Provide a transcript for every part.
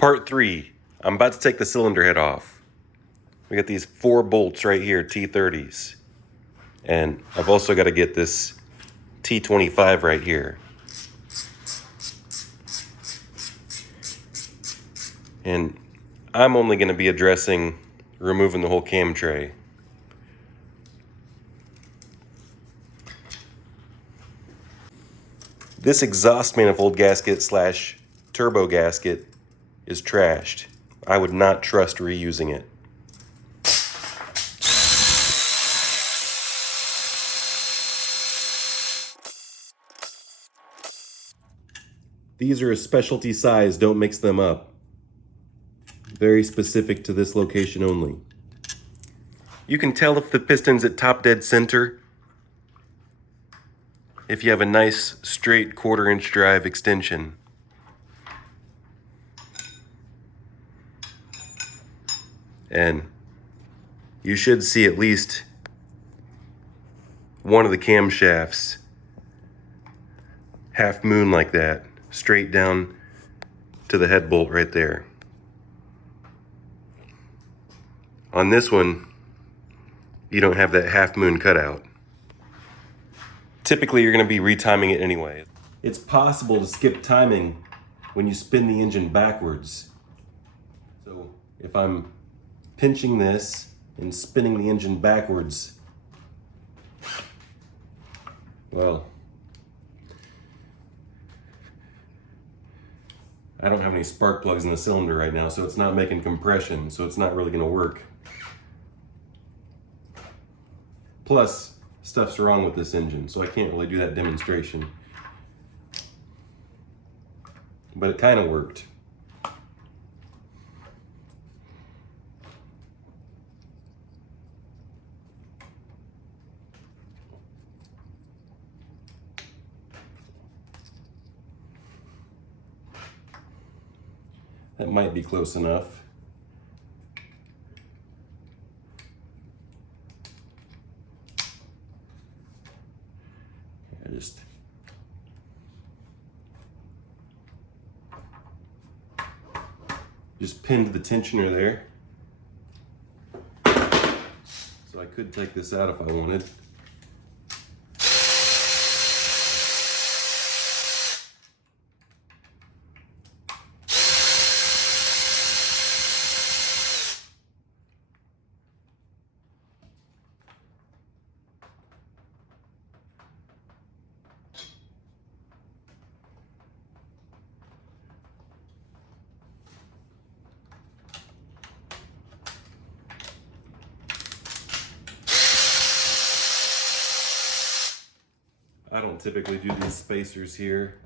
Part 3, I'm about to take the cylinder head off. We got these 4 bolts right here, T30s. And I've also got to get this T25 right here. And I'm only going to be addressing removing the whole cam tray. This exhaust manifold gasket slash turbo gasket is trashed. I would not trust reusing it. These are a specialty size, don't mix them up. Very specific to this location only. You can tell if the piston's at top dead center if you have a nice straight 1/4 inch drive extension. And you should see at least one of the camshafts half moon like that, straight down to the head bolt right there. On this one, you don't have that half moon cutout. Typically, you're going to be retiming it anyway. It's possible to skip timing when you spin the engine backwards. So if I'm pinching this and spinning the engine backwards, well, I don't have any spark plugs in the cylinder right now, so it's not making compression, so it's not really going to work. Plus, stuff's wrong with this engine, so I can't really do that demonstration. But it kind of worked. That might be close enough. Just pinned the tensioner there. So I could take this out if I wanted. I don't typically do these spacers here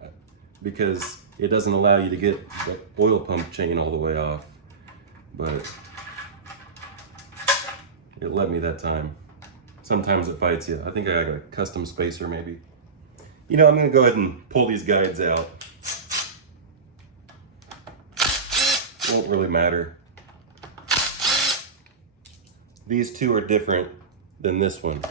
because it doesn't allow you to get the oil pump chain all the way off, but it let me that time. Sometimes it fights you. I think I got a custom spacer maybe. You know, I'm gonna go ahead and pull these guides out. Won't really matter. These two are different than this one.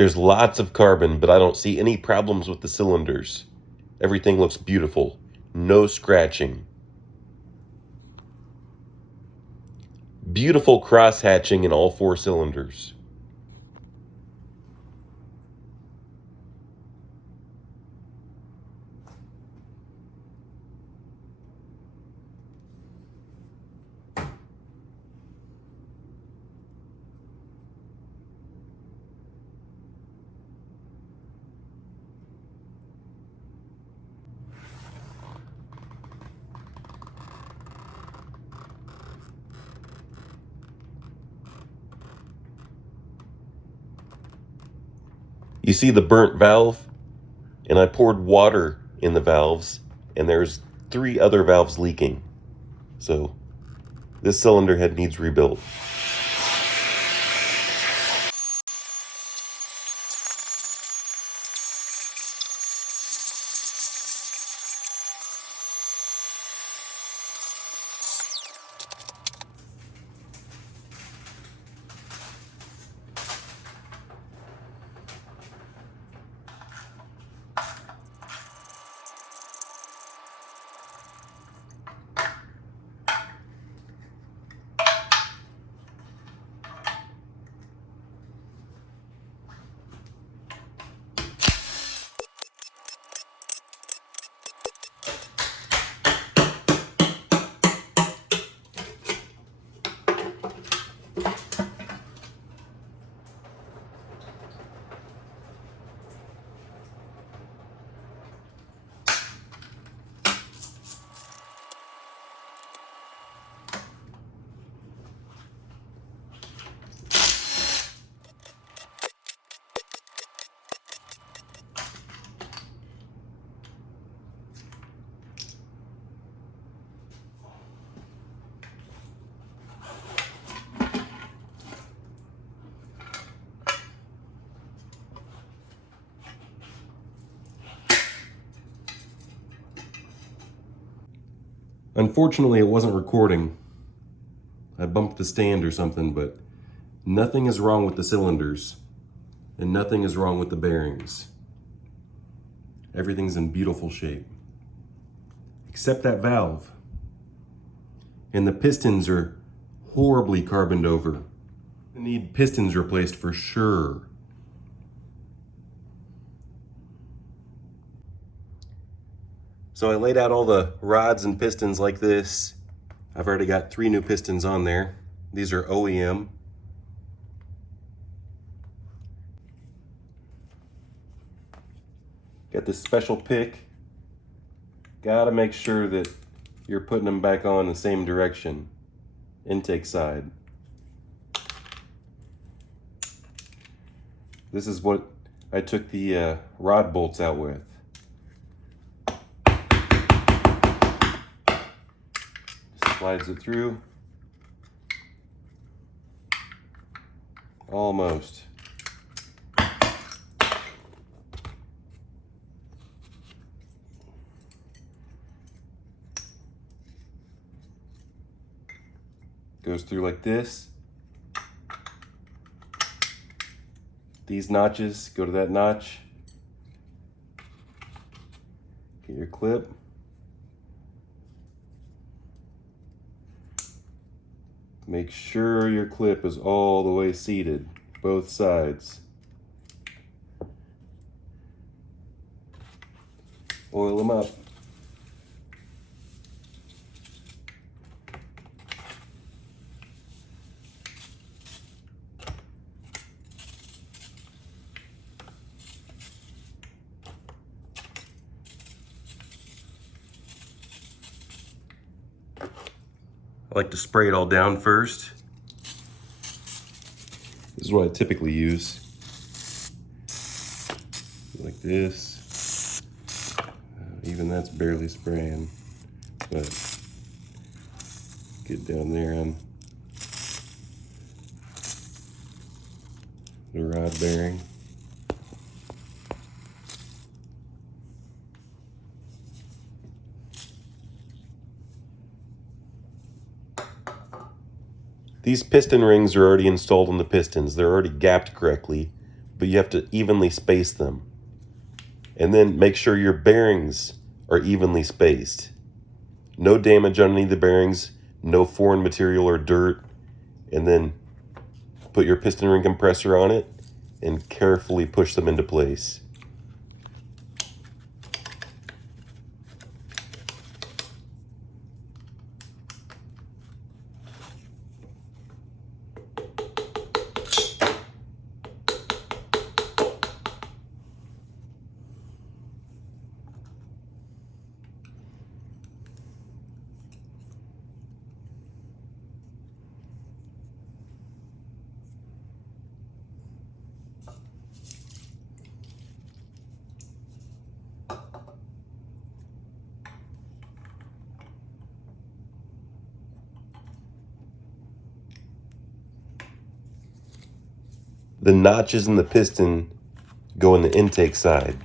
There's lots of carbon, but I don't see any problems with the cylinders. Everything looks beautiful. No scratching. Beautiful cross-hatching in all 4 cylinders. You see the burnt valve? And I poured water in the valves, and there's 3 other valves leaking. So this cylinder head needs rebuilt. Unfortunately, it wasn't recording. I bumped the stand or something, but nothing is wrong with the cylinders, and nothing is wrong with the bearings. Everything's in beautiful shape, except that valve. And the pistons are horribly carboned over. I need pistons replaced for sure. So I laid out all the rods and pistons like this. I've already got 3 new pistons on there. These are OEM. Got this special pick. Gotta make sure that you're putting them back on the same direction. Intake side. This is what I took the rod bolts out with. Slides it through. Almost. Goes through like this. These notches go to that notch. Get your clip. Make sure your clip is all the way seated, both sides. Oil them up. I like to spray it all down first. This is what I typically use. Like this. Even that's barely spraying. But get down there on the rod bearing. These piston rings are already installed on the pistons. They're already gapped correctly, but you have to evenly space them. And then make sure your bearings are evenly spaced. No damage on any of the bearings, no foreign material or dirt. And then put your piston ring compressor on it and carefully push them into place. The notches in the piston go in the intake side.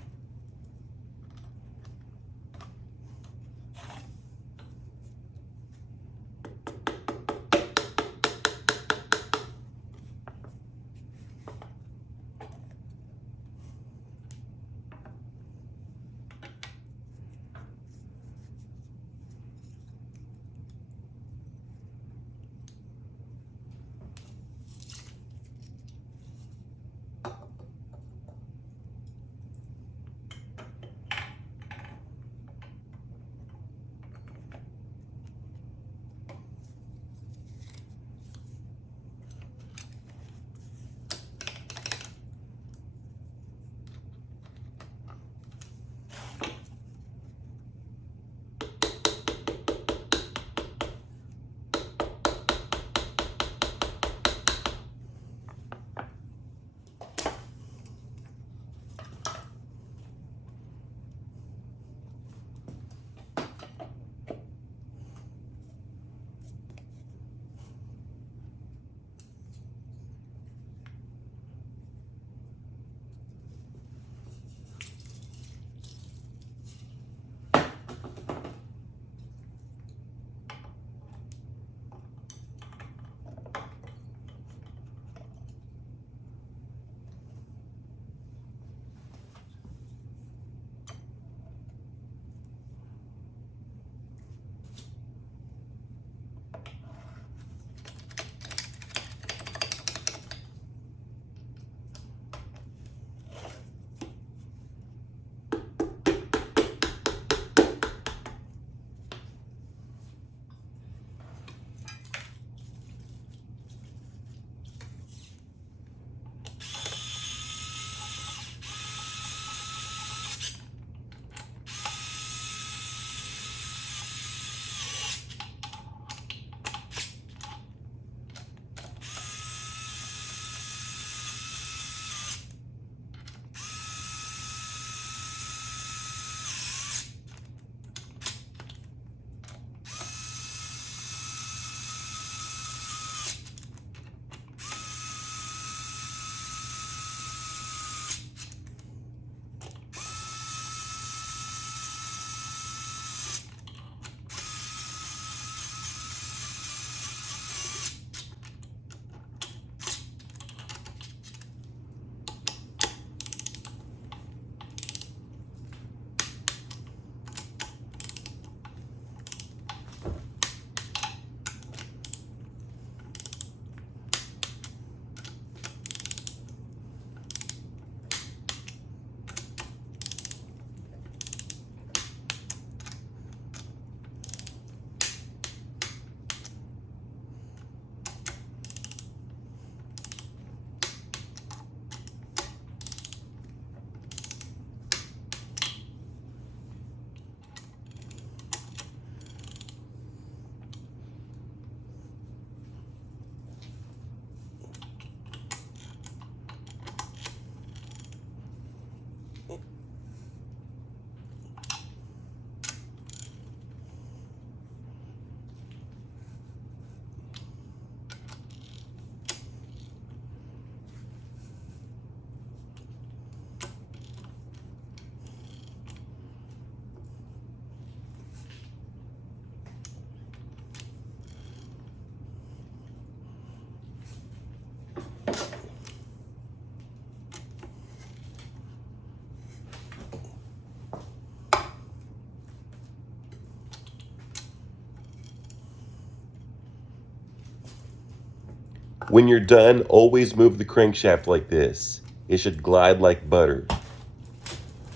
When you're done, always move the crankshaft like this. It should glide like butter.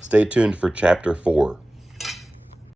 Stay tuned for chapter 4.